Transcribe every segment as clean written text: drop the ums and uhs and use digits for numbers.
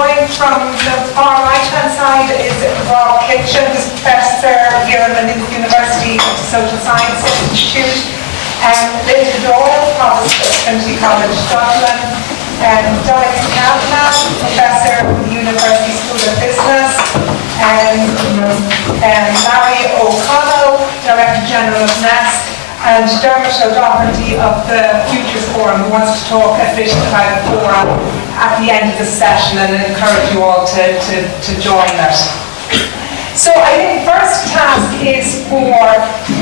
going from the far right-hand side is Kitchin, who's a professor here at Maynooth University Social Science Institute. Doyle, Provost at Trinity College, Dublin. Donncha, Kavanagh, professor at the University School of Business. Mary O'Connell, Director General of NESC. And Dermot of the Futures Forum, who wants to talk a bit about the forum at the end of the session, and I encourage you all to join us. So I think first task is for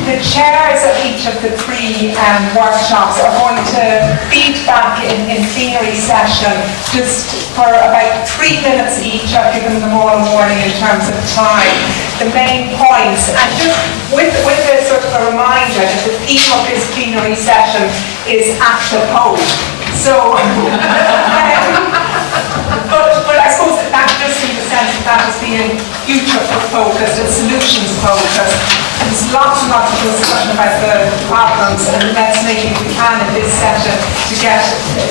the chairs of each of the three workshops are going to feed back in plenary session just for about 3 minutes each. I've given them all a warning in terms of time. The main points, and just with a sort of a reminder that the theme of this plenary session is ActiveHope. So, but I suppose that just in the sense that is being future focused and solutions focused. There's lots and lots of discussion about the problems, and let's make it we can in this session to get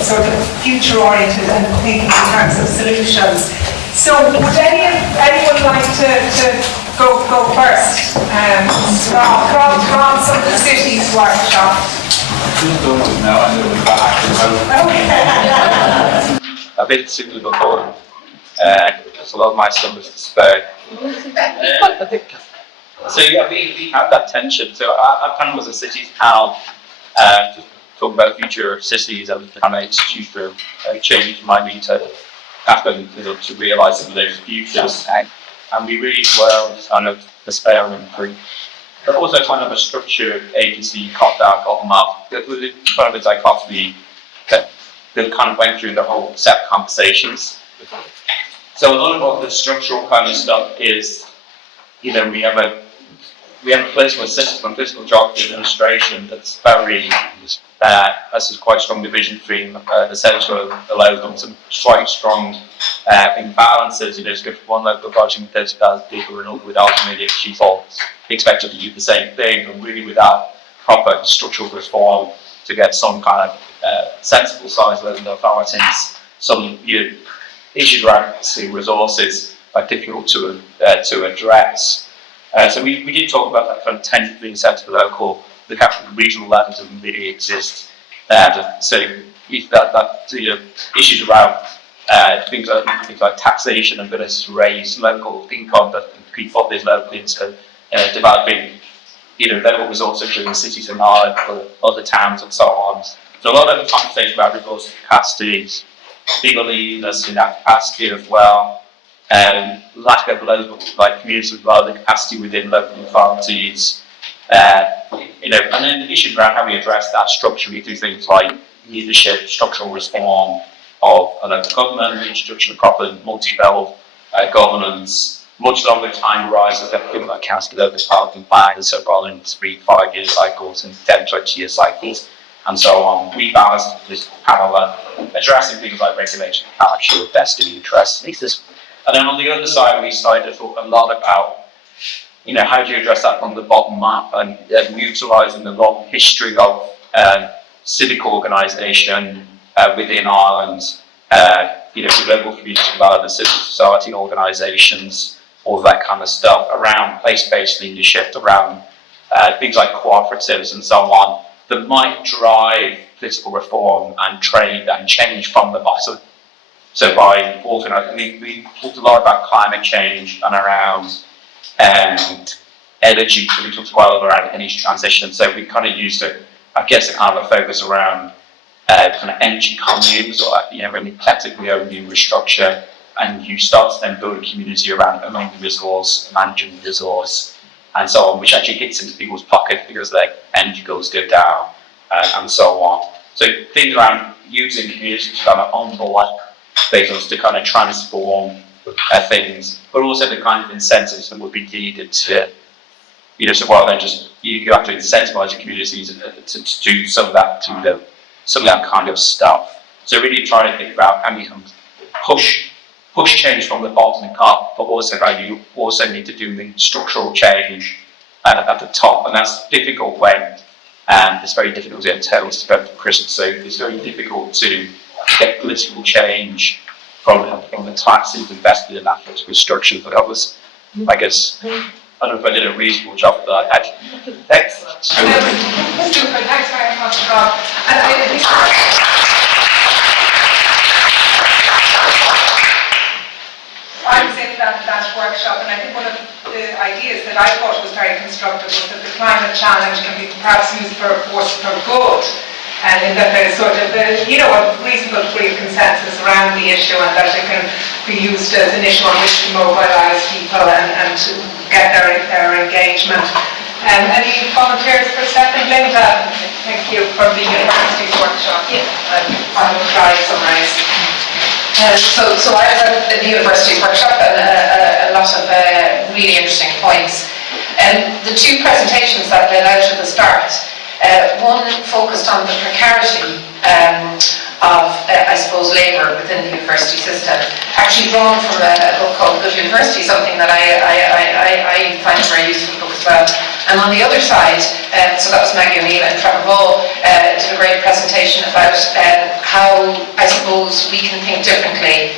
sort of future oriented and thinking in terms of solutions. So would anyone like to go first? From some of the cities workshop. Just don't do now, and then we'll go ActiveHope. Okay. A bit cyclical going. Because a lot of my stuff is to spare. So yeah, we have that tension. So I kind of was a cities panel to talk about future cities. I was kind of institute for change my view to realise some of those futures. And we really were kind of despairing through. But also kind of a structured agency, top-down, bottom-up. It was kind of a dichotomy that kind of went through the whole set of conversations. So a lot of the structural kind of stuff is, we have a political system, political geography administration that's very, has a quite strong division between the central and the local, some quite strong imbalances. It's good for one local budget, there's people and without maybe chief expected to do the same thing, and really without proper structural reform to get some kind of sensible size local authorities. Some issues around resources are difficult to address. So we did talk about that kind of tension being set to the local, the capital regional level doesn't really exist. So issues around things like taxation and ability to raise local income that people these locally into developing local resources in cities and Ireland for other towns and so on. So a lot of the conversation about resource capacities, legal leaders in that capacity as well. Lack of local communities as well, the capacity within local authorities, and then the issues around how we address that structurally through things like leadership, structural reform of a local government, introduction of proper multi-level governance, much longer time horizons that people like council over developing plans, so rather than 3-5 year cycles and 10-20 year cycles, and so on. We balanced this panel addressing things like regulation, how actually vested interests. And then on the other side, we started to talk a lot about, how do you address that from the bottom up and utilising the long history of civic organisation within Ireland, global community development, civil society organisations, all that kind of stuff around place-based leadership, around things like cooperatives and so on, that might drive political reform and trade and change from the bottom. So by organising, we talked a lot about climate change and around energy, we talked quite a lot around energy transition. So we kind of used a kind of a focus around kind of energy communes, or really collectively owned infrastructure, and you start to then build a community around owning the resource, managing the resource, and so on, which actually gets into people's pocket because their energy bills go down, and so on. So things around using communities to kind of onboard business to kind of transform things, but also the kind of incentives that would be needed to, so rather than just you have to incentivize your communities to do some of that, some of that kind of stuff. So really trying to think about how you can push change from the bottom up, but also how you also need to do the structural change at the top, and that's difficult when it's very difficult to get terms to Christmas. So it's very difficult to get political change probably have the taxes invested in that restructuring, but that was, I guess, I don't know if I did a reasonable job with that. Excellent. Super, thanks very much, Rob. And I think I was in that workshop, and I think one of the ideas that I thought was very constructive was that the climate challenge can be perhaps used for a force for good, and in that there's sort of a reasonable degree of consensus around the issue, and that it can be used as an issue on which to mobilise people and to get their engagement. Any volunteers for a second? Linda, thank you for the university's workshop. Yeah. I will try to summarise. So I was at the university's workshop, and a lot of really interesting points. The two presentations that led out at the start, one focused on the precarity of, I suppose, labour within the university system, actually drawn from a book called Good University, something that I find a very useful book as well. And on the other side, so that was Maggie O'Neill and Trevor Ball did a great presentation about how, I suppose, we can think differently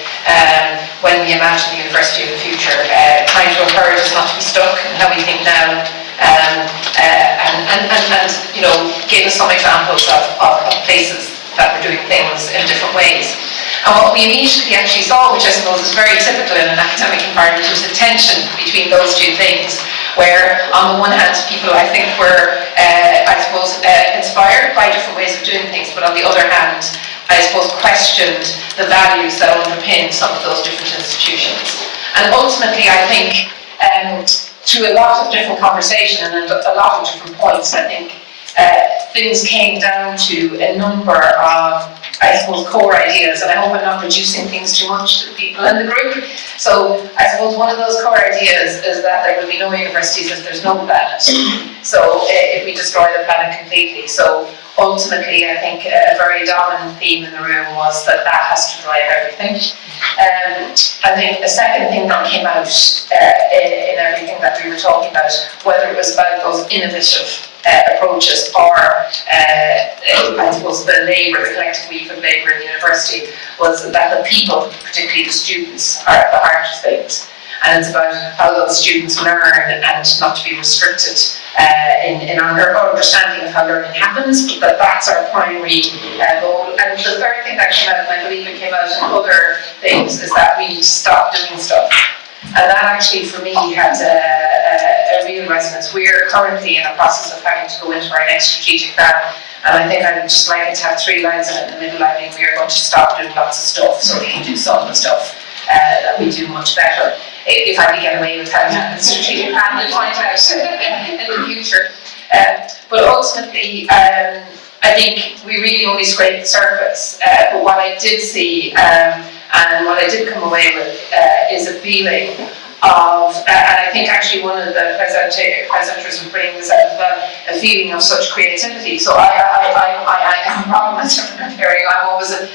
when we imagine the university of the future, trying to encourage us not to be stuck in how we think now, and gave us some examples of places that were doing things in different ways. And what we immediately actually saw, which I suppose is very typical in an academic environment, was a tension between those two things, where on the one hand people, I think, were inspired by different ways of doing things, but on the other hand, I suppose, questioned the values that underpin some of those different institutions. And ultimately, I think, through a lot of different conversation and a lot of different points, I think things came down to a number of, I suppose, core ideas, and I hope I'm not reducing things too much to the people in the group. So I suppose one of those core ideas is that there will be no universities if there's no planet. So if we destroy the planet completely. So ultimately, I think a very dominant theme in the room was that has to drive everything. I think a second thing that came out in everything that we were talking about, whether it was about those innovative approaches or, I suppose, the collective weave of labour in the university, was that the people, particularly the students, are at the heart of things. And it's about how those students learn and not to be restricted in our understanding of how learning happens, but that's our primary goal. And the third thing that came out, and I believe it came out in other things, is that we need to stop doing stuff. And that actually, for me, had a real resonance. We're currently in a process of having to go into our next strategic plan, and I think I'd just like it to have 3 lines in it in the middle. I think we are going to stop doing lots of stuff so we can do some of the stuff that we do much better. If I can get away with having a strategic plan, we'll find out in the future. But ultimately, I think we really only scraped the surface. But what I did see, and what I did come away with, is a feeling of, and I think actually one of the presenters was bringing this out as well, a feeling of such creativity. So I am a problem as a preparing. I'm always a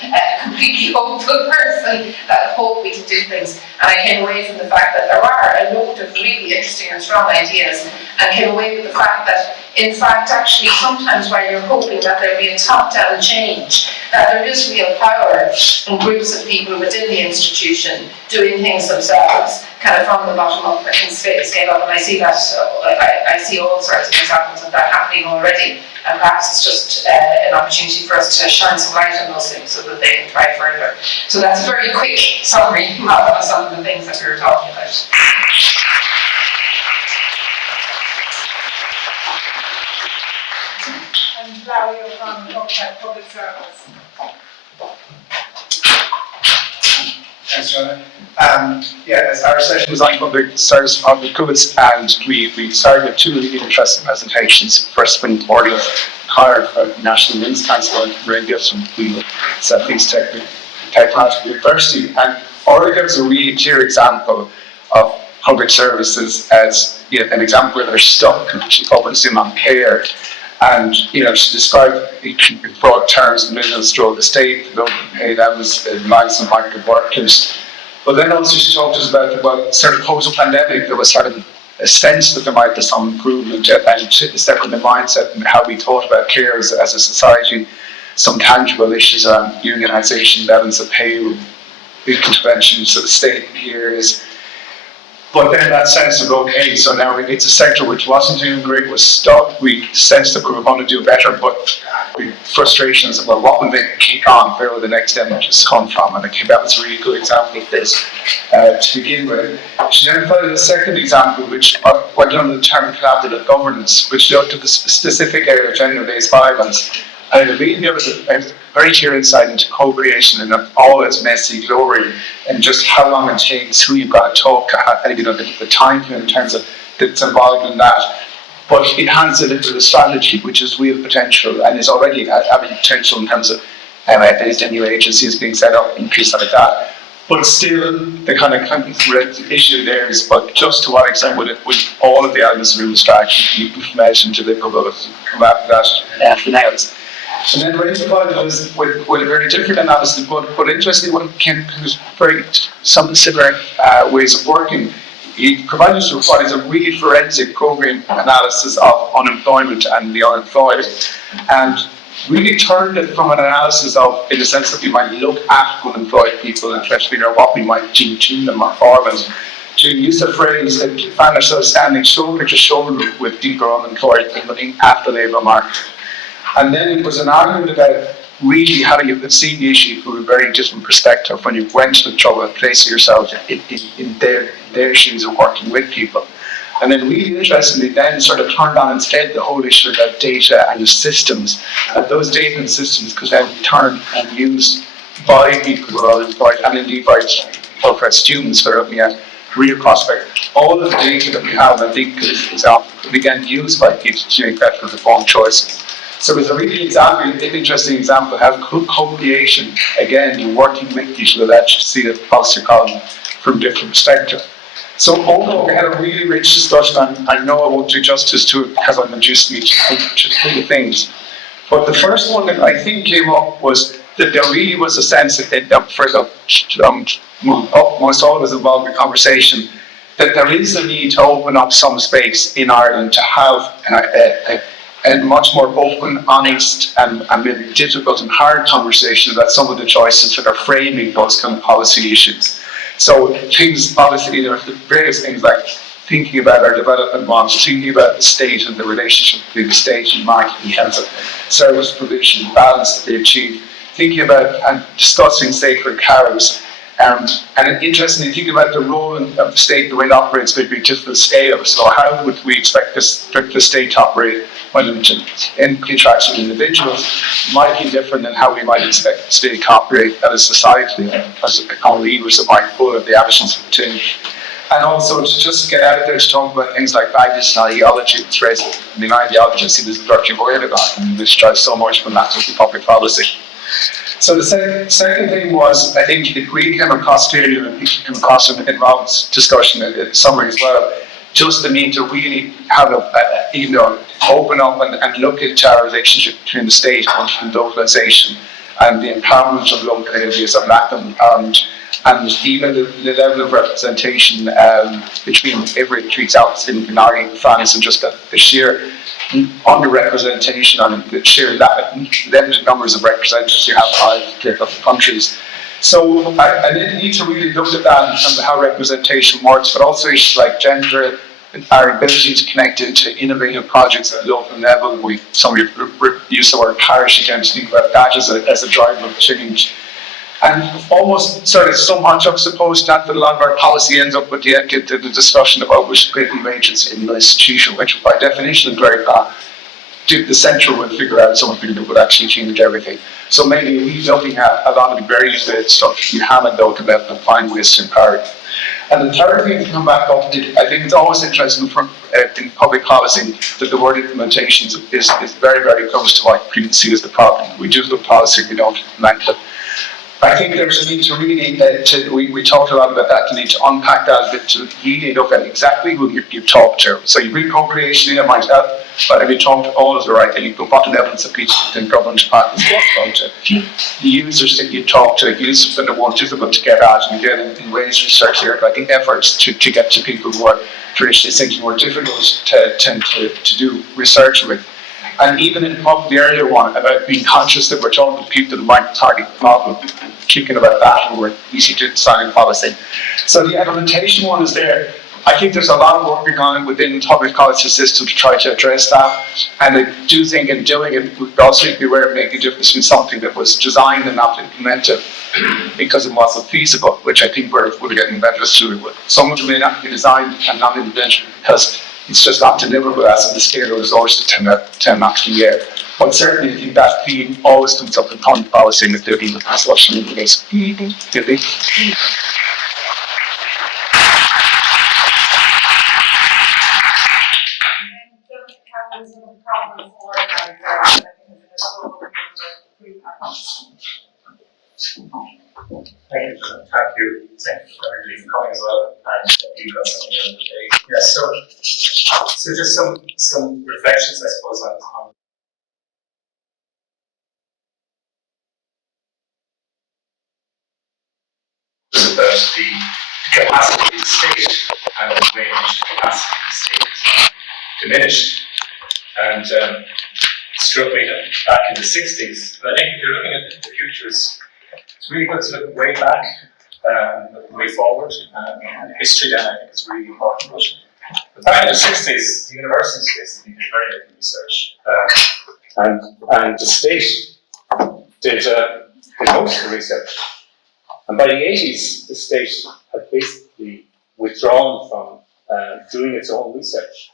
completely hopeful person that hope we can do things. And I came away from the fact that there are a load of really interesting and strong ideas, and came away with the fact that, in fact, actually, sometimes while you're hoping that there'll be a top-down change, that there is real power in groups of people within the institution doing things themselves, kind of from the bottom up and scale up. And I see that, I see all sorts of examples of that happening already. And perhaps it's just an opportunity for us to shine some light on those things so that they can try further. So that's a very quick summary of some of the things that we were talking about. And Larry O'Connor talked about public service. Thanks, Joanna. Our session was on public service for public goods, and we started with 2 really interesting presentations. First, when Board hired for National Women's Council and Radio from Southeast Technological University, and Orla gives a really clear example of public services as an example where they're stuck, and she focused in on care. And she described in broad terms the middle stroke the state, low pay levels, lives of migrant workers. But then also she talked to us about sort of post-pandemic, there was sort of a sense that there might be some improvement and step in the mindset and how we thought about care as a society, some tangible issues around unionisation, levels of pay, big interventions of the state here is. But then that sense of, okay, so now it's a sector which wasn't doing great, was stuck. We sensed that we were going to do better, but the frustrations of, well, what will they kick on? Where will the next damages come from? And I think that was a really good example of this to begin with. She then provided a second example, which went under the term collaborative governance, which looked at the specific area of gender-based violence. And it really gave us a very clear insight into co-creation and all its messy glory, and just how long it takes, who you've got to talk to, the time in terms of that's involved in that. But it hands it into the strategy, which is real potential and is already having potential in terms of there's new agencies being set up and pieces like that. But still, the kind of issue there is, but just to what extent would all of the elements of the strategy be implemented to come after that for now? And then Rachel provided us with a very different analysis, but interestingly, one came with very some similar ways of working. He provided us with what is a really forensic program analysis of unemployment and the unemployed, and really turned it from an analysis of, in the sense that we might look at unemployed people and try to figure out what we might do to them or for them, to use the phrase that we found ourselves standing shoulder to shoulder with people unemployed living at the labour market. And then it was an argument about really how you could see the issue from a very different perspective when you went to the trouble of placing yourself in their shoes of working with people. And then really interestingly then sort of turned on instead the whole issue about data and the systems. And those data and systems could then be turned and used by people who are unemployed, and indeed by students who are looking at career prospects. All of the data that we have, I think, could be again used by people to make better informed choices. So it's a really interesting example of how co-creation, again, you're working with people that you see the policy column from different perspectives. So overall, we had a really rich discussion, and I know I won't do justice to it because I'm reducing each to three things. But the first one that I think came up was that there really was a sense that for most all of us involved in the conversation, that there is a need to open up some space in Ireland to have a much more open, honest, and maybe difficult and hard conversation about some of the choices that are framing those kind of policy issues. So things, obviously, there are various things like thinking about our development models, thinking about the state and the relationship between the state and market in terms of service provision, balance that they achieve, thinking about and discussing sacred cows. And interestingly, thinking about the role of the state, the way it operates, would be different scales. So how would we expect the state to operate when it interacts with individuals might be different than how we might expect the state to operate as a society, as a common levers that might pull at the actions of the team. And also to just get out there to talk about things like values and ideology. It's raised, I mean, ideology, I see this dirty word about, and this drives so much from that to public policy. So the second thing was, I think it really came across clearly, and it came across in Rob's discussion in summary as well, just the need to really have open up and look at our relationship between the state and localisation and the empowerment of local areas of Latin and even the level of representation between every three Souths in Ireland isn't just the sheer underrepresentation and the sheer limited numbers of representatives you have in different countries. So I didn't need to really look at that in terms of how representation works, but also issues like gender, our ability to connect into innovative projects at a local level. Somebody used the word parish again to think about that as a driver of change. And almost sort of somewhat juxtaposed that a lot of our policy ends up with the discussion about which creative agency in the institution, which by definition is very the centre would figure out something that would actually change everything. So maybe we're looking at a lot of the very limited stuff you have at local level and find ways to empower it. And the third thing to come back up, I think it's always interesting in public policy that the word implementation is very, very close to what people see as the problem. We do the policy, we don't implement it. I think there's a need to really, we talked a lot about that, the need to unpack that a bit, to really look at exactly who you talk to. So you bring co-creation in, it might help, but if you talk to all of the right, then you go what levels of people in government departments you talk to. The users that you talk to, users that are more difficult to get at, and again, in ways research here, I think efforts to get to people who are traditionally thinking more difficult to do research with. And even in the earlier one about being conscious that we're talking to people that might target the problem, thinking about that and we're easy to design policy. So the implementation one is there. I think there's a lot of work going on within the public policy system to try to address that. And I do think in doing it, we also need to be aware of making a difference between something that was designed and not implemented because it wasn't feasible, which I think we're getting better to with. Some of them may not be designed and not implemented because it's just not deliverable as in the scale of resources to 10 max a year. But certainly I think that theme always comes up in public policy and including the past election meetings. Thank you everybody for coming as well, and you got something the other day. Yeah, so just some reflections, I suppose, on about the capacity of the state and the way in which the capacity of the state is diminished. And it struck me that back in the 60s, but I think if you're looking at the future, it's really good to look way back, look way forward, and history then I think is really important. But back in the 60s, the universities basically did very little research, and the state did most of the research. And by the 80s, the state had basically withdrawn from doing its own research,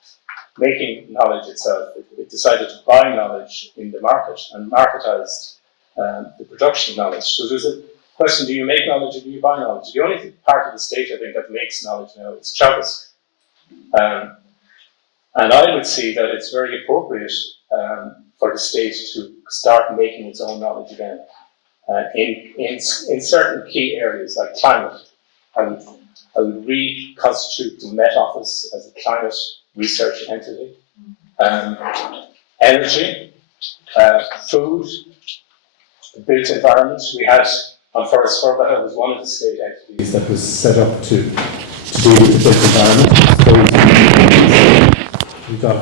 making knowledge itself. It decided to buy knowledge in the market and marketized the production of knowledge. So there's a question, do you make knowledge or do you buy knowledge? The only part of the state, I think, that makes knowledge now is Chavez. And I would see that it's very appropriate for the state to start making its own knowledge again. In certain key areas like climate, I would reconstitute the Met Office as a climate research entity. Energy, food, the built environment. We had on Forest Forbaha was one of the state entities that was set up to deal with the built environment. So we got,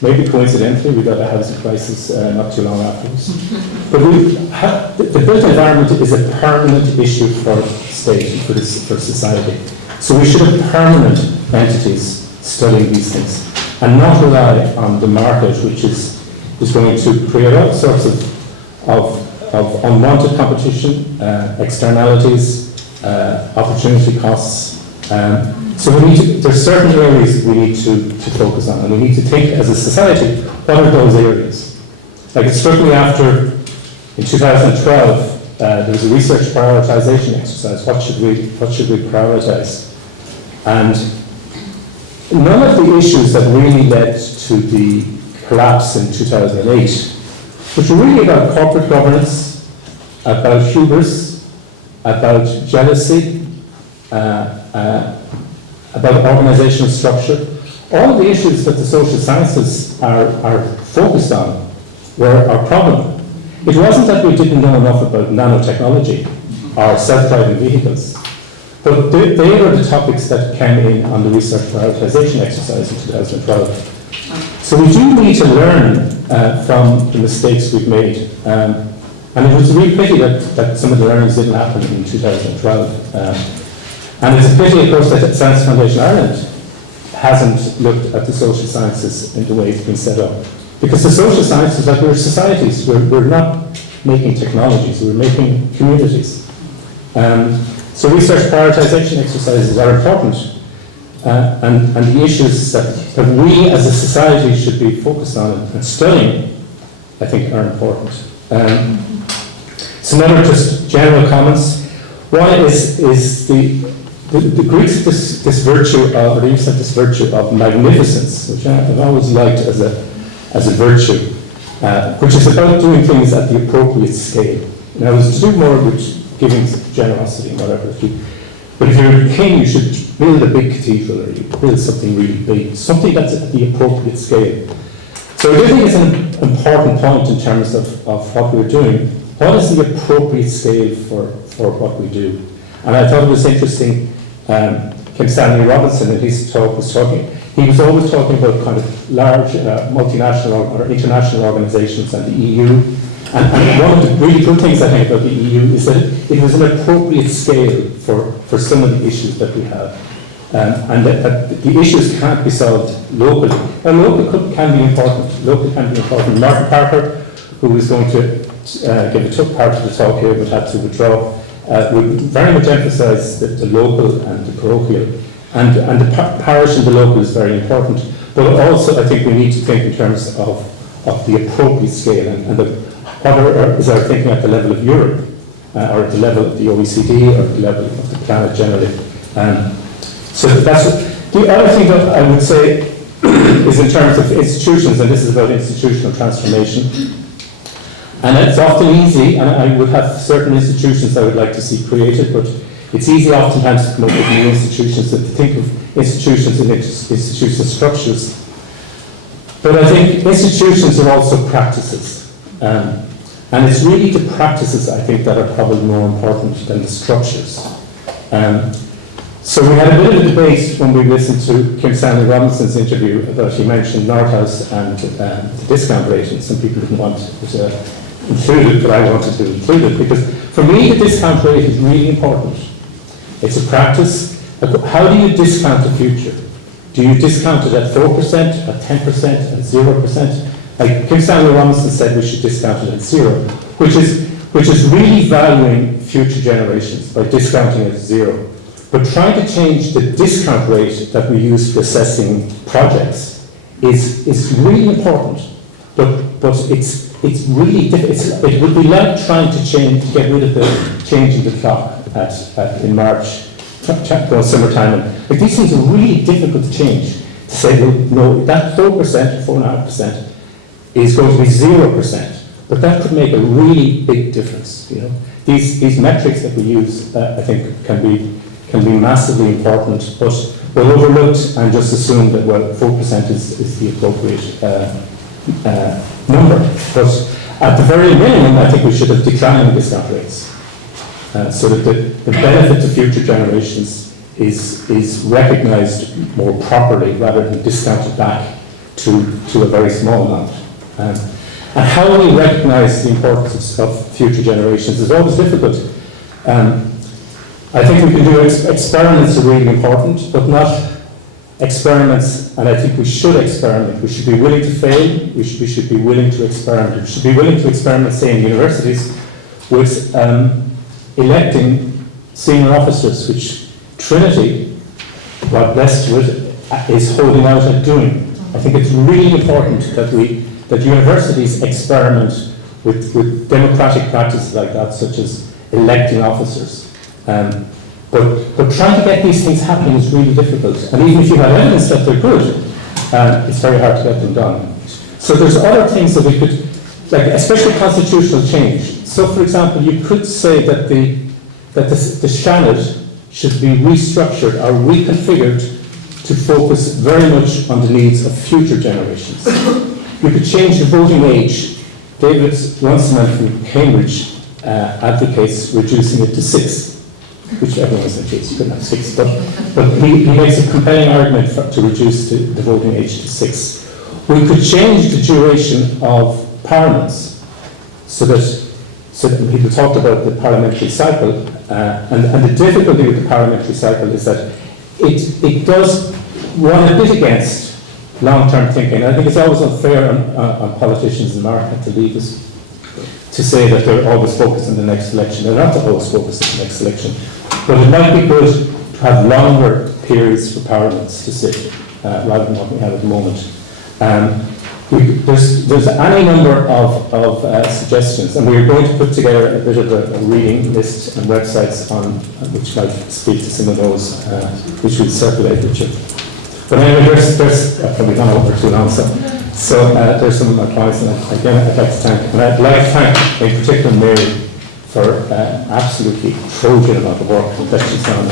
maybe coincidentally, we got a housing crisis not too long afterwards. But the built environment is a permanent issue for state and for society. So we should have permanent entities studying these things and not rely on the market, which is going to create all sorts of unwanted competition, externalities, opportunity costs. So there's certain areas we need to focus on, and we need to think as a society, what are those areas? Like it struck me after, in 2012, there was a research prioritization exercise. What should we prioritize? And none of the issues that really led to the collapse in 2008, which were really about corporate governance, about hubris, about jealousy, about organizational structure. All of the issues that the social sciences are focused on were our problem. It wasn't that we didn't know enough about nanotechnology or self-driving vehicles, but they were the topics that came in on the research prioritization exercise in 2012. So we do need to learn from the mistakes we've made. And it was a real pity that some of the learnings didn't happen in 2012. And it's a pity, of course, that Science Foundation Ireland hasn't looked at the social sciences in the way it's been set up. Because the social sciences, like we're societies, we're not making technologies, we're making communities. So research prioritization exercises are important. And the issues that we as a society should be focused on and studying, I think, are important. Some other just general comments. One is the Greeks have this virtue of, or they used to have this virtue of magnificence, which I've always liked as a virtue, which is about doing things at the appropriate scale. Now, it's to do more with giving generosity and whatever. But if you're a king, you should build a big cathedral, or you build something really big, something that's at the appropriate scale. So I do think it's an important point in terms of what we're doing. What is the appropriate scale for what we do? And I thought it was interesting, Kim Stanley Robinson in his talk he was always talking about kind of large multinational or international organizations and the EU And one of the really good things I think about the EU is that it was an appropriate scale for some of the issues that we have. And that the issues can't be solved locally. And local can be important. Local can be important. Martin Parker, who was going to give a took part of the talk here but had to withdraw, would very much emphasise the local and the parochial. And the parish and the local is very important. But also I think we need to think in terms of the appropriate scale and what is our thinking at the level of Europe or at the level of the OECD or at the level of the planet generally. So that's the other thing that I would say is in terms of institutions, and this is about institutional transformation. And it's often easy, and I would have certain institutions I would like to see created, but it's easy oftentimes to come up with new institutions and to think of institutions and institutional structures. But I think institutions are also practices. And it's really the practices, I think, that are probably more important than the structures. So we had a bit of a debate when we listened to Kim Stanley Robinson's interview about, he mentioned Nordhaus and the discount rate, and some people didn't want it included, but I wanted to include it, because for me the discount rate is really important. It's a practice. How do you discount the future? Do you discount it at 4%, at 10%, at 0%? Like Kim Stanley Robinson said, we should discount it at 0, which is really valuing future generations by discounting it at 0. But trying to change the discount rate that we use for assessing projects is really important. But it's really difficult. It would be like trying to get rid of the changing the clock in March, summertime. And like, these things are really difficult to change. To say, well, no, that 4%, 4.5% is going to be 0%, but that could make a really big difference. You know, these metrics that we use, I think, can be massively important, but we're overlooked and just assume that, well, 4% is the appropriate number. But at the very minimum, I think we should have declining discount rates, so that the benefit to future generations is recognised more properly rather than discounted back to a very small amount. And how we recognise the importance of future generations is always difficult. I think we can do experiments are really important, but not experiments, and I think we should experiment. We should be willing to fail, we should be willing to experiment. We should be willing to experiment, say, in universities, with electing senior officers, which Trinity, God bless to it, is holding out at doing. I think it's really important that universities experiment with democratic practices like that, such as electing officers. But trying to get these things happening is really difficult. And even if you have evidence that they're good, it's very hard to get them done. So there's other things that we could, like especially constitutional change. So for example, you could say that the Shannon should be restructured or reconfigured to focus very much on the needs of future generations. You could change the voting age. David Runciman from Cambridge advocates reducing it to 6, which everyone says you couldn't have 6, but he makes a compelling argument to reduce the voting age to 6. We could change the duration of parliaments so that people talked about the parliamentary cycle, and the difficulty with the parliamentary cycle is that it does run a bit against long-term thinking. I think it's always unfair on politicians in America to lead us to say that they're always focused on the next election. They're not always focused on the next election. But it might be good to have longer periods for parliaments to sit rather than what we have at the moment. There's any number of suggestions, and we're going to put together a bit of a reading list and websites on which might speak to some of those, which we'll circulate with you. But anyway, there's probably gone over too long, so there's some of my points, and again I'd like to thank, and I'd like to thank in particular Mary for absolutely Trojan amount of work that she's done.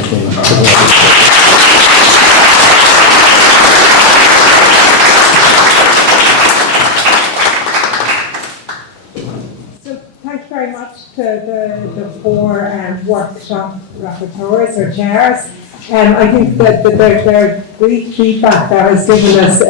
So thank you very much to the 4 workshop rapporteurs or chairs. I think that their great feedback that has given us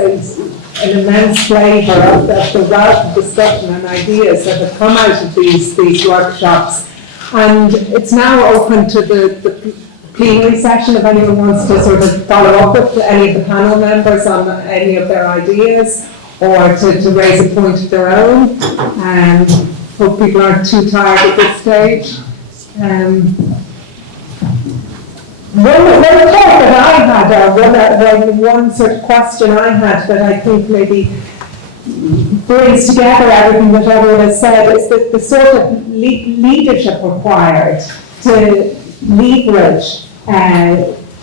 an immense flavour of the wealth of discussion and ideas that have come out of these workshops. And it's now open to the plenary session if anyone wants to sort of follow up with any of the panel members on any of their ideas, or to raise a point of their own. Hope people aren't too tired at this stage. One thought that I had, one sort of question I had that I think maybe brings together everything that everyone has said is that the sort of leadership required to leverage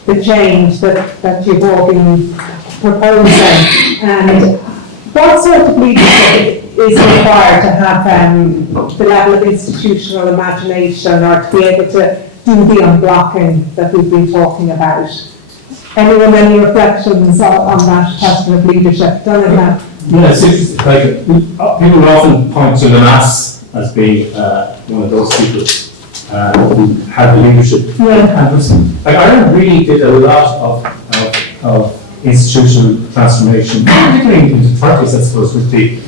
the change that you've all been proposing, and what sort of leadership is required to have the level of institutional imagination, or to be able to do the unblocking that we've been talking about? Anyone, any reflections on that question of leadership? Donncha? Yeah, it's interesting. Like, people often point to the NESC as being one of those people who had the leadership. Yeah. And like, Ireland really did a lot of institutional transformation, particularly in the 30s, I suppose, with the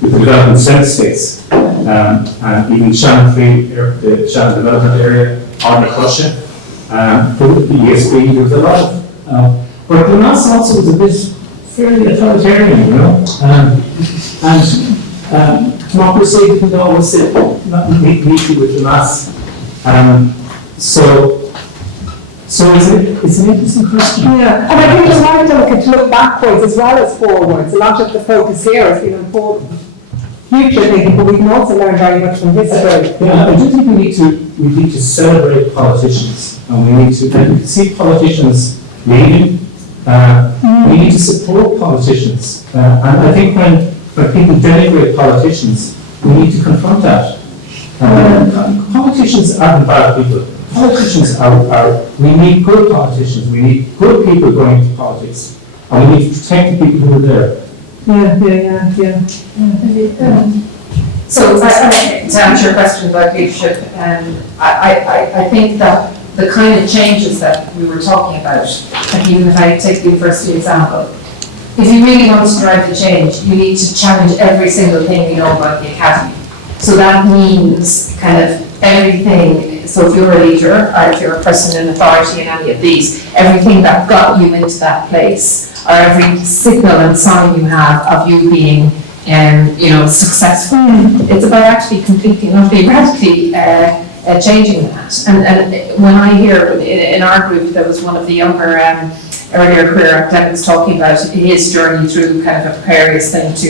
development centre states, and even Shannon-Free, the Shannon development area, Arna Crusher, the ESB, there was a lot of, but the NAS also was a bit fairly authoritarian, you know, and democracy didn't always sit not neatly with the NAS. So it's an interesting question. Yeah, and I think it's right, Donncha, to look backwards as well as forwards. A lot of the focus here has been on future thinking, but we can also learn very much from history. Yeah, I do think we need to celebrate politicians, and we need to see politicians leading. We need to support politicians, and I think when people denigrate politicians, we need to confront that. Politicians aren't bad people. Politicians we need good politicians, we need good people going into politics, and we need to protect the people who are there. Yeah. So, to answer your question about leadership, I think that the kind of changes that we were talking about, like even if I take the university example, if you really want to drive the change, you need to challenge every single thing you know about the academy. So that means kind of everything. So if you're a leader, or if you're a person in authority in any of these, everything that got you into that place, or every signal and sign you have of you being, successful, it's about actually completely, not being radically changing that. And when I hear in our group, there was one of the younger earlier career academics talking about his journey through kind of a precarious thing to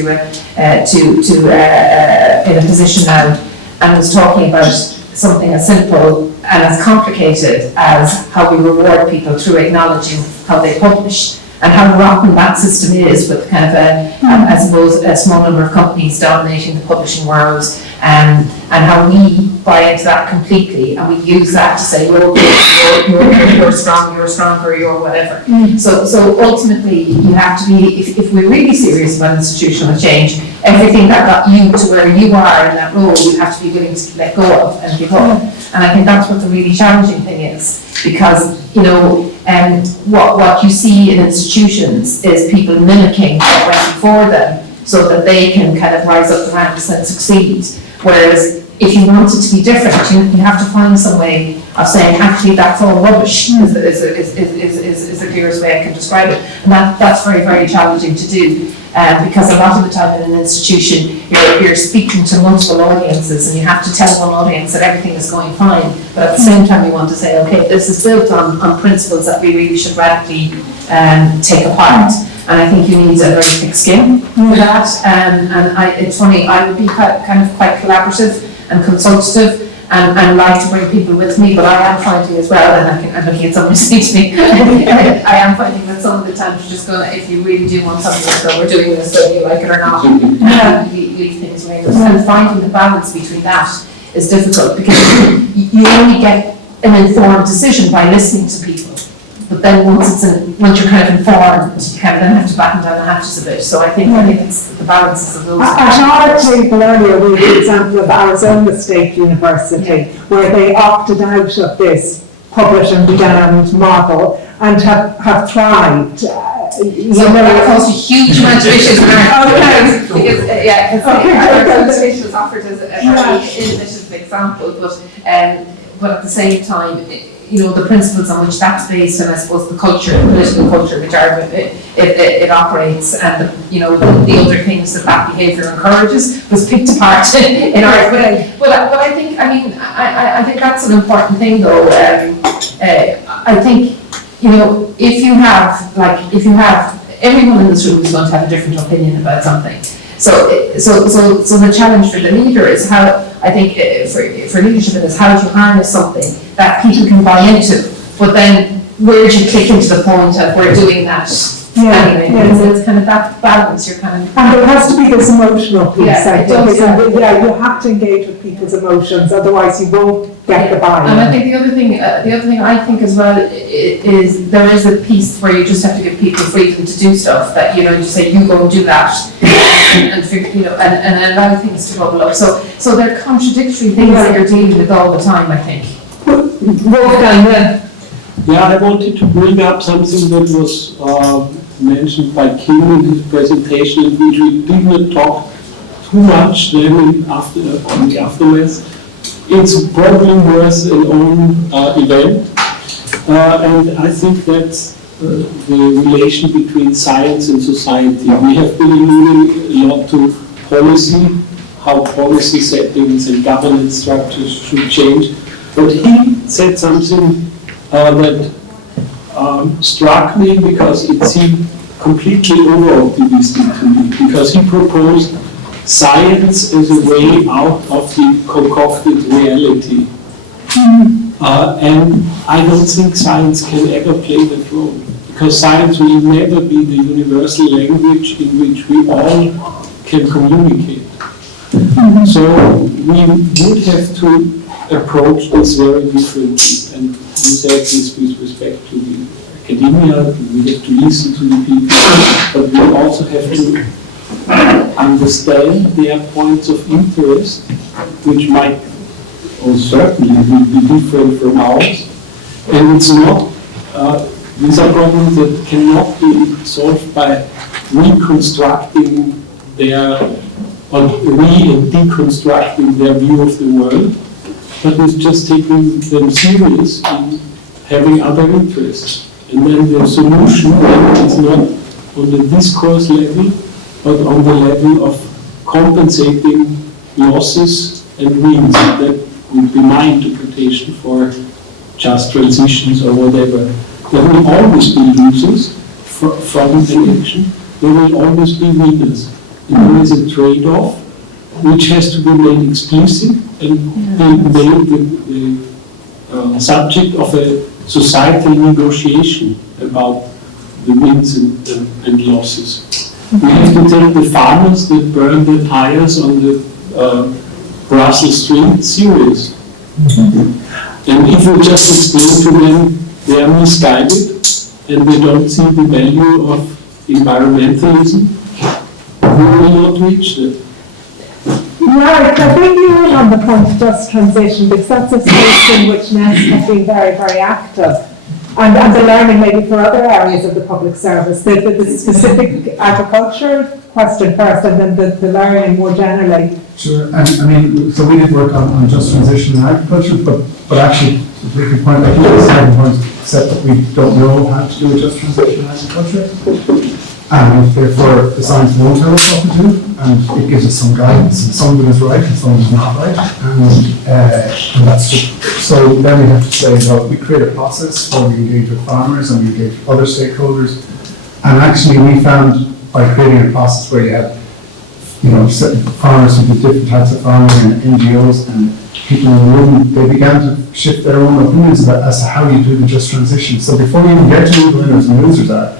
in a position now, and was talking about something as simple and as complicated as how we reward people through acknowledging how they publish, and how rotten that system is with kind of I suppose a small number of companies dominating the publishing world, and how we buy into that completely, and we use that to say, well, you're strong, you're stronger, you're whatever. So ultimately, you have to be, if we're really serious about institutional change, everything that got you to where you are in that role, you have to be willing to let go of and give up. And I think that's what the really challenging thing is, because, what you see in institutions is people mimicking what went before them so that they can kind of rise up the ranks and succeed. Whereas if you want it to be different, you have to find some way of saying, actually, that's all rubbish, is the clearest way I can describe it. And that's very, very challenging to do, because a lot of the time in an institution, you're speaking to multiple audiences, and you have to tell one audience that everything is going fine, but at the same time you want to say, okay, this is built on principles that we really should radically take apart. And I think you need a very thick skin for that. It's funny, I would be kind of quite collaborative and consultative, and like to bring people with me, but I am finding as well, and I'm looking at someone who speaks to me, I am finding that some of the times you're just going, if you really do want something, so we're doing this whether you like it or not, leave things later. And finding the balance between that is difficult, because you only get an informed decision by listening to people. But then once you're kind of informed, you kind of then have to batten down the hatches a bit. So I think it's the balances of those. At our table earlier, we had the example of Arizona State University, where they opted out of this publish and be damned model and have thrived So that caused a huge amount of issues in our because our was offered as a very innovative example, but at the same time, you know, the principles on which that's based, and I suppose the culture, the political culture which it operates, and you know the other things that behaviour encourages was picked apart in our way. But I think, I mean, I think that's an important thing, though. I think, you know, if you have everyone in this room is going to have a different opinion about something. So the challenge for the leader is how, I think, for leadership is how do you harness something that people can buy into, but then where do you click into the point of we're doing that anyway? So it's kind of that balance you're kind of. And there has to be this emotional piece, I think. Yeah, you have to engage with people's emotions, otherwise you won't get the buy-in. And I think the other thing I think as well is there is a piece where you just have to give people freedom to do stuff that, you know, you say you go and do that and figure, you know, and allow things to bubble up. So they're contradictory things that you're dealing with all the time, I think. Yeah, I wanted to bring up something that was mentioned by Kim in his presentation, in which we did not talk too much then in the aftermath. It's probably worth an own event, and I think that's the relation between science and society. We have been alluding a lot to policy, how policy settings and governance structures should change, but he said something that struck me because it seemed completely over-optimistic to me, because he proposed science as a way out of the concocted reality. And I don't think science can ever play that role, because science will never be the universal language in which we all can communicate. So we would have to approach this very differently. And you said this with respect to the academia, we have to listen to the people, but we also have to understand their points of interest, which might, or certainly will be different from ours. And it's not, these are problems that cannot be solved by reconstructing their, or and deconstructing their view of the world, but with just taking them serious and having other interests. And then the solution is not on the discourse level, but on the level of compensating losses and wins. That would be my interpretation for just transitions or whatever. There will always be losers from an election. There will always be winners. And there is a trade-off which has to be made explicit and be made the subject of a societal negotiation about the wins and losses. We have to take the farmers that burn their tires on the Brussels street serious. And if we just explain to them they are misguided and they don't see the value of environmentalism, we will not reach them. Yeah, I bring you in on the point of just transition, because that's a space in which NESC has been very, very active. And the learning maybe for other areas of the public service, the specific agriculture question first, and then the learning more generally. Sure, and I mean, so we did work on just transition in agriculture, but actually, we could point out the second point, except that we don't know how to do a just transition in agriculture. And therefore, the science won't tell us what to do, and it gives us some guidance, and some of it is right, and some of it is not right, and that's just, so then we have to say, well, we create a process where we engage with farmers and we engage with other stakeholders, and actually we found by creating a process where you have, you know, farmers who do different types of farming and NGOs and people in the room, they began to shift their own opinions as to how you do the just transition. So before we even get to who the winners and losers are,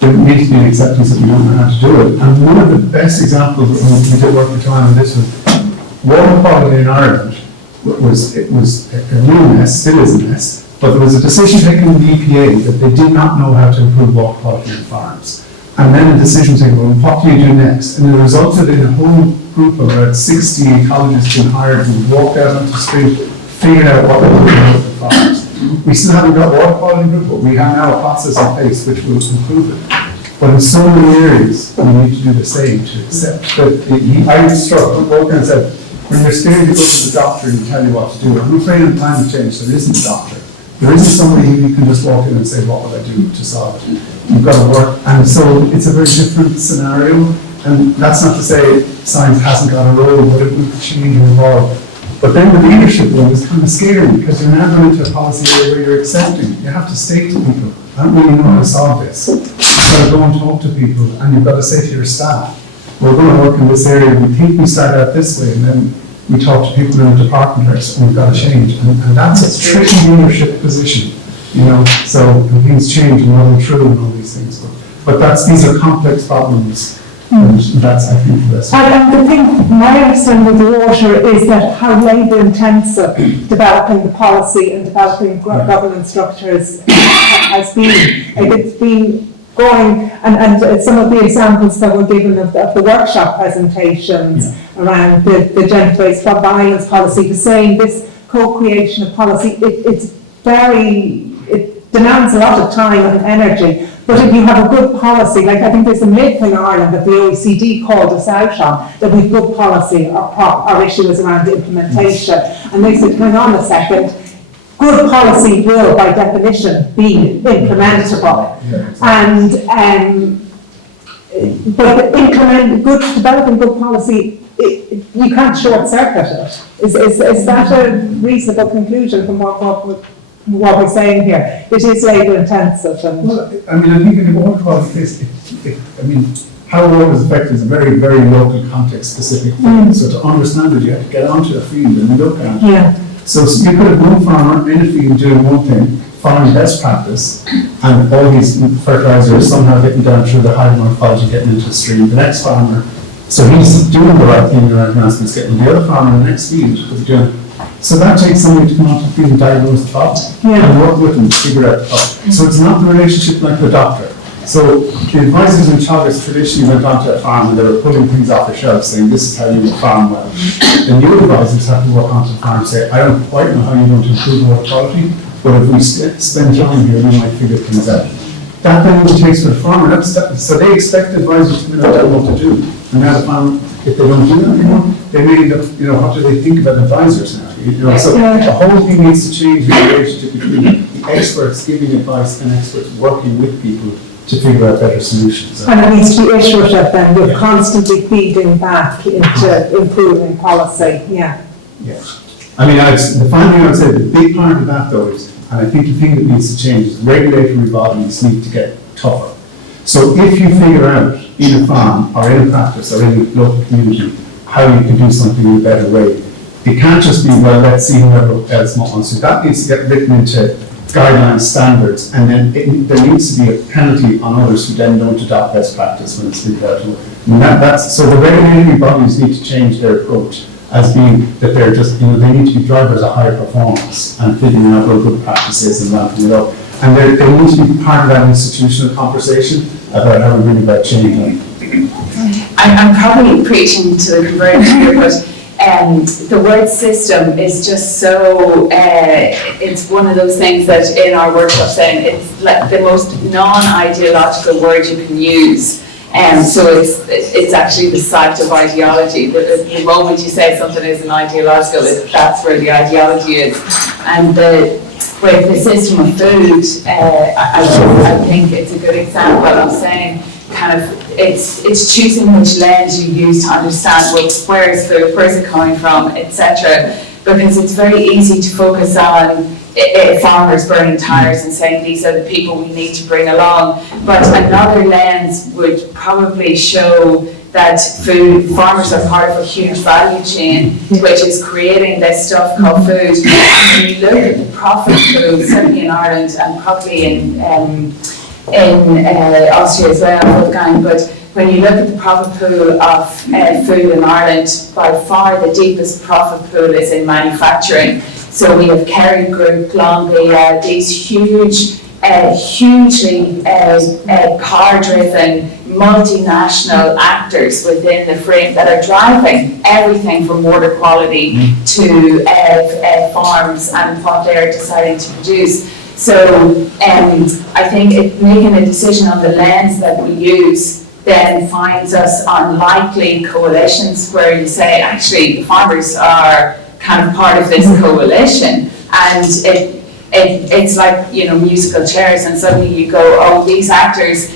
there needs to be an acceptance that we don't know how to do it. And one of the best examples, we did work with Joanna on this, was water quality in Ireland. It was a real mess, still is a mess, but there was a decision taken in the EPA that they did not know how to improve water quality in farms. And then a decision taken, well, what do you do next? And it resulted in a whole group of about 60 ecologists being hired who walked out onto the street, figured out what they were doing with the farms. We still haven't got water quality improved, but we have now a process in place which will improve it. But in so many areas, we need to do the same to accept that. I struck with Walker and said, when you're scared to go to the doctor and tell you what to do, I'm afraid in climate change there isn't a doctor. There isn't somebody who you can just walk in and say, what would I do to solve it? You've got to work. And so it's a very different scenario. And that's not to say science hasn't got a role, but it will change and evolve. But then the leadership one is kind of scary because you're now going into a policy area where you're accepting. You have to state to people, I don't really know how to solve this. You've got to go and talk to people, and you've got to say to your staff, we're going to work in this area, we think we start out this way, and then we talk to people in the department heads, and we've got to change. And that's a tricky leadership position, you know, so things change and run through and all these things. But these are complex problems. And that's, I think, the best. And the thing, my understanding of the water is that how labour intensive developing the policy and developing governance structures has been. It's been going, and some of the examples that were given of the workshop presentations around the gender-based violence policy, the saying this co-creation of policy, it demands a lot of time and energy. But if you have a good policy, like I think there's a myth in Ireland that the OECD called us out on, that we've good policy, our issue is around implementation. And they said, hang on a second, good policy will, by definition, be implementable. But developing good policy, you can't short-circuit it. Is that a reasonable conclusion from what we're saying here? It is labour intensive. Well, I mean, I think in the water quality case, how water is affected is a very, very local context specific thing. So to understand it, you have to get onto a field and look at it. Yeah. So you could have one farmer in a field doing one thing, following best practice, and all these fertilizers somehow getting down through the hydromorphology, getting into the stream. The next farmer, so he's doing the right thing around announcements, getting the other farmer in the next field is doing. So that takes somebody to come onto the field and diagnose the problem and work with them to figure out the problem. So it's not the relationship like the doctor. So the advisors and joggers traditionally went onto a farm and they were pulling things off the shelf saying this is how you will farm well. The new advisors have to work onto the farm and say, I don't quite know how you're going to improve water quality, but if we spend time here, we might figure things out. That then only takes for the farmer. So they expect advisors to come in and tell them what to do. And now the farmer, if they don't do that anymore, they may end up, what do they think about advisors now? So the whole thing needs to change the relationship between the experts giving advice and experts working with people to figure out better solutions. And it needs to be iterative then, with constantly feeding back into improving policy, Yeah. I mean, the final thing I would say, the big part of that though is, and I think the thing that needs to change is regulatory bodies need to get tougher. So if you figure out in a farm or in a practice or in a local community how you can do something in a better way, it can't just be, well, let's see whoever else wants to. That needs to get written into guidelines, standards, and then there needs to be a penalty on others who then don't adopt best practice when it's figured out. So the regulatory bodies need to change their approach as being that they're just, they need to be drivers of higher performance and figuring out what good practices and ramping it up. And they need to be part of that institutional conversation about how we bring about change. I'm probably preaching to the converted here, but the word system is just so, it's one of those things that in our workshop saying it's like the most non-ideological word you can use. So it's actually the site of ideology. The moment you say something isn't ideological, that's where the ideology is. And with the system of food, I think it's a good example of saying kind of it's choosing which lens you use to understand where is food, where is it coming from, etc. Because it's very easy to focus on farmers burning tires and saying these are the people we need to bring along. But another lens would probably show that farmers are part of a huge value chain, which is creating this stuff called food. And when you look at the profit pool, certainly in Ireland and probably in Austria as well, Wolfgang, but when you look at the profit pool of food in Ireland, by far the deepest profit pool is in manufacturing. So we have Kerry Group, Columbia, these hugely car-driven multinational actors within the frame that are driving everything from water quality to farms and what they're deciding to produce. So I think making a decision on the lens that we use then finds us on likely coalitions where you say, actually, the farmers are kind of part of this coalition, and it's like, you know, musical chairs, and suddenly you go, oh, the actors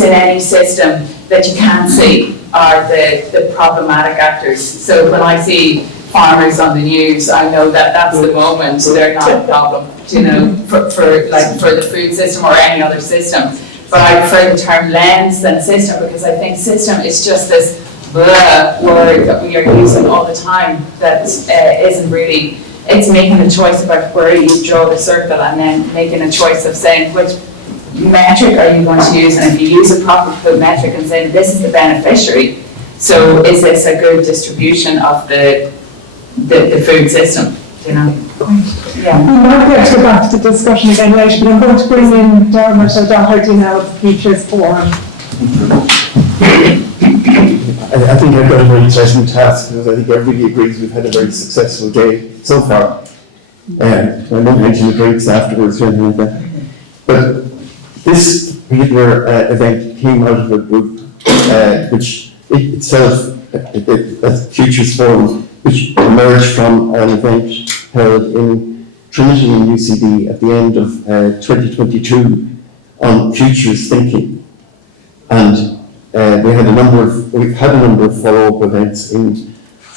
in any system that you can't see are the problematic actors. So when I see farmers on the news, I know that that's the moment they're not a problem, you know, for the food system or any other system. But I prefer the term lens than system, because I think system is just this word that we are using all the time that isn't really, it's making a choice about where you draw the circle, and then making a choice of saying which metric are you going to use, and if you use a profit metric and saying this is the beneficiary, so is this a good distribution of the food system, you know? Yeah. We might be able to go back to the discussion again later, but I'm going to bring in Dermot so Donncha now of the Futures Forum. I think I've got a very interesting task, because I think everybody agrees we've had a very successful day so far. I won't mention the drinks afterwards or anything like that. But this particular event came out of a group which itself, a Futures Forum, which emerged from an event held in Trinity and UCD at the end of 2022 on futures thinking. And we've had a number of follow-up events in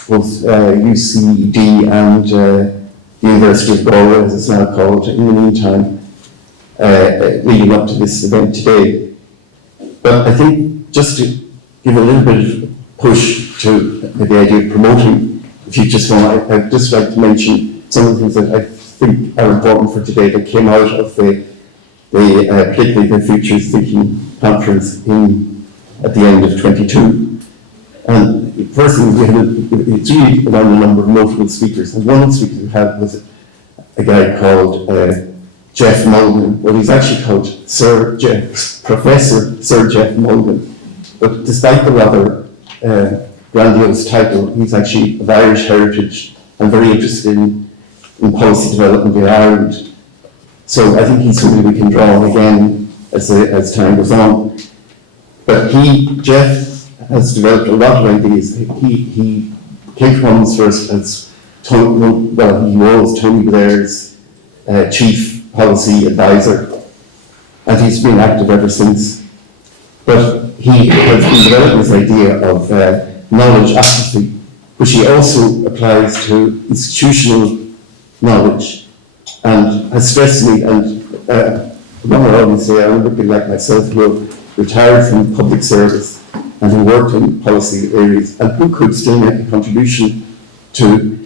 both UCD and the University of Doyle, as it's now called, in the meantime, leading up to this event today. But I think just to give a little bit of push to the idea of promoting the Futures Forum, I'd just like to mention some of the things that I think are important for today that came out of particularly the Futures Thinking Conference at the end of 22. And first thing, it's really around a number of notable speakers. And one of the speakers we had was a guy called Jeff Mulligan. Well, he's actually called Professor Sir Jeff Mulligan. But despite the rather grandiose title, he's actually of Irish heritage and very interested in policy development in Ireland. So I think he's somebody we can draw on again as time goes on. But Jeff has developed a lot of ideas. He came from us first as he was Tony Blair's chief policy advisor, and he's been active ever since. But he has been developing this idea of knowledge atrophy, which he also applies to institutional knowledge, and has stressed me, and one would always say, I would be like myself, who retired from public service and who worked in policy areas, and who could still make a contribution to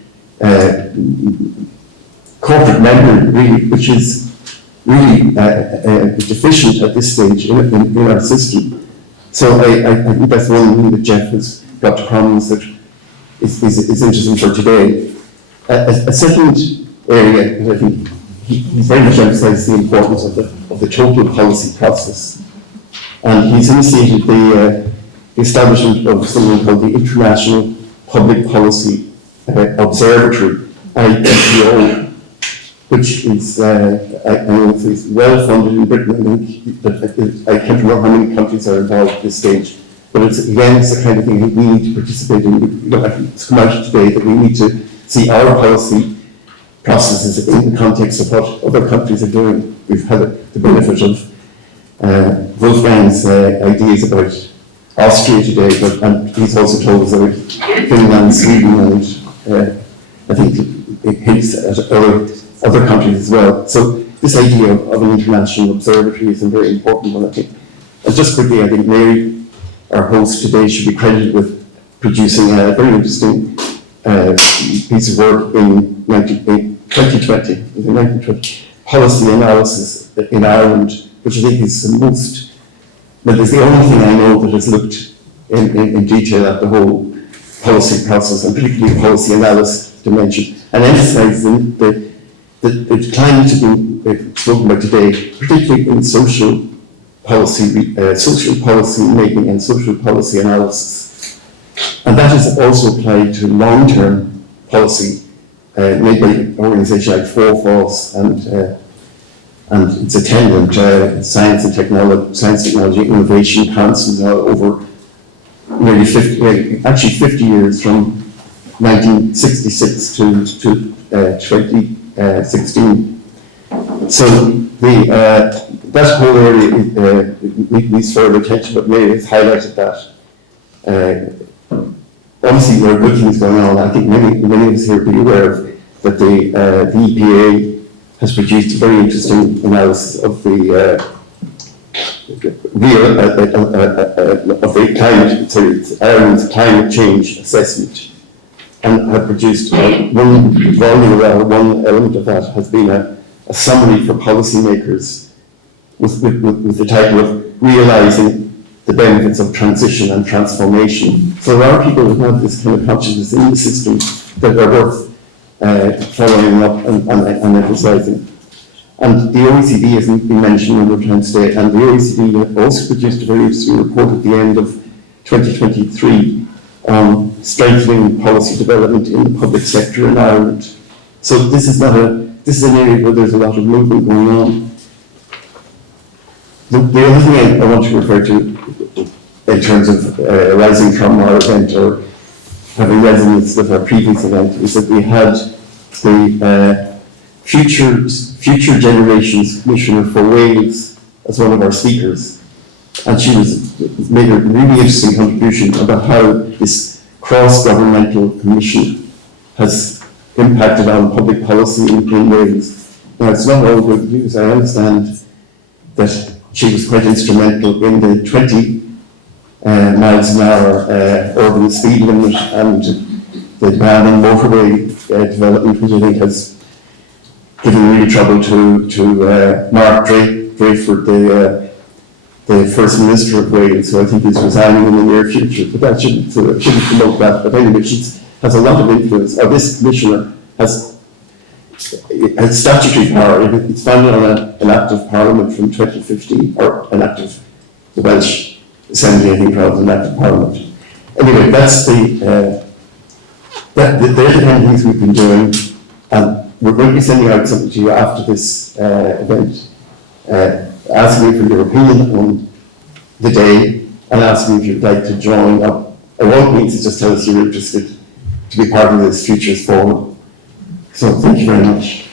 corporate memory, really, which is really deficient at this stage in our system. So I think that's one thing that Jeff has got to promise that is interesting for today. A second area that I think he very much emphasised the importance of the total policy process. And he's initiated the establishment of something called the International Public Policy Observatory, IPPO, which is, I know it's well funded in Britain. I can't remember how many countries are involved at this stage. But it's the kind of thing that we need to participate in. It's come out today that we need to see our policy processes in the context of what other countries are doing. We've had the benefit of Wolfgang's ideas about Austria today, and he's also told us about Finland, Sweden, and I think it hints at other countries as well. So this idea of an international observatory is a very important one, I think. And just quickly, I think Mary, our host today, should be credited with producing a very interesting piece of work in 2020, policy analysis in Ireland, which I think is but it's the only thing I know that has looked in detail at the whole policy process, and particularly the policy analysis dimension, and emphasising the decline to be spoken about today, particularly in social policy making and social policy analysis. And that is also applied to long-term policy made by organisations like Force and and its attendant, science, technology, innovation councils over nearly 50 years, from 1966 to 2016. So that whole area needs further attention, but Mary has highlighted that. Obviously, there are good things going on. I think many of us here will be aware of that the EPA has produced a very interesting analysis of the Ireland's climate change assessment, and have produced one element of that has been a summary for policymakers with the title of Realising the Benefits of Transition and Transformation. So there are people who have this kind of consciousness in the system that are worth following up and emphasising. And the OECD hasn't been mentioned a number of times today, and the OECD also produced a very interesting report at the end of 2023 on strengthening policy development in the public sector in Ireland. So this is an area where there's a lot of movement going on. The other thing I want to refer to in terms of arising from our event or having resonance with our previous event is that we had the Future Generations Commissioner for Wales as one of our speakers, and she made a really interesting contribution about how this cross-governmental commission has impacted on public policy in Wales. Now, it's not all good news. I understand that she was quite instrumental in the 20 miles an hour urban speed limit and the ban on motorway development, which I think has given really trouble to Mark Drayford, the First Minister of Wales, who I think is resigning in the near future. But that shouldn't promote that. But anyway, she has a lot of influence. This commissioner has statutory power. It's founded on an act of Parliament from 2015, or an act of the Welsh Assembly, I think, rather than an act of Parliament. Anyway, that's they're the kind of things we've been doing, and we're going to be sending out something to you after this event, asking for your opinion on the day, and asking if you'd like to join up. I won't mean to just tell us you're interested to be part of this Futures Forum. So thank you very much.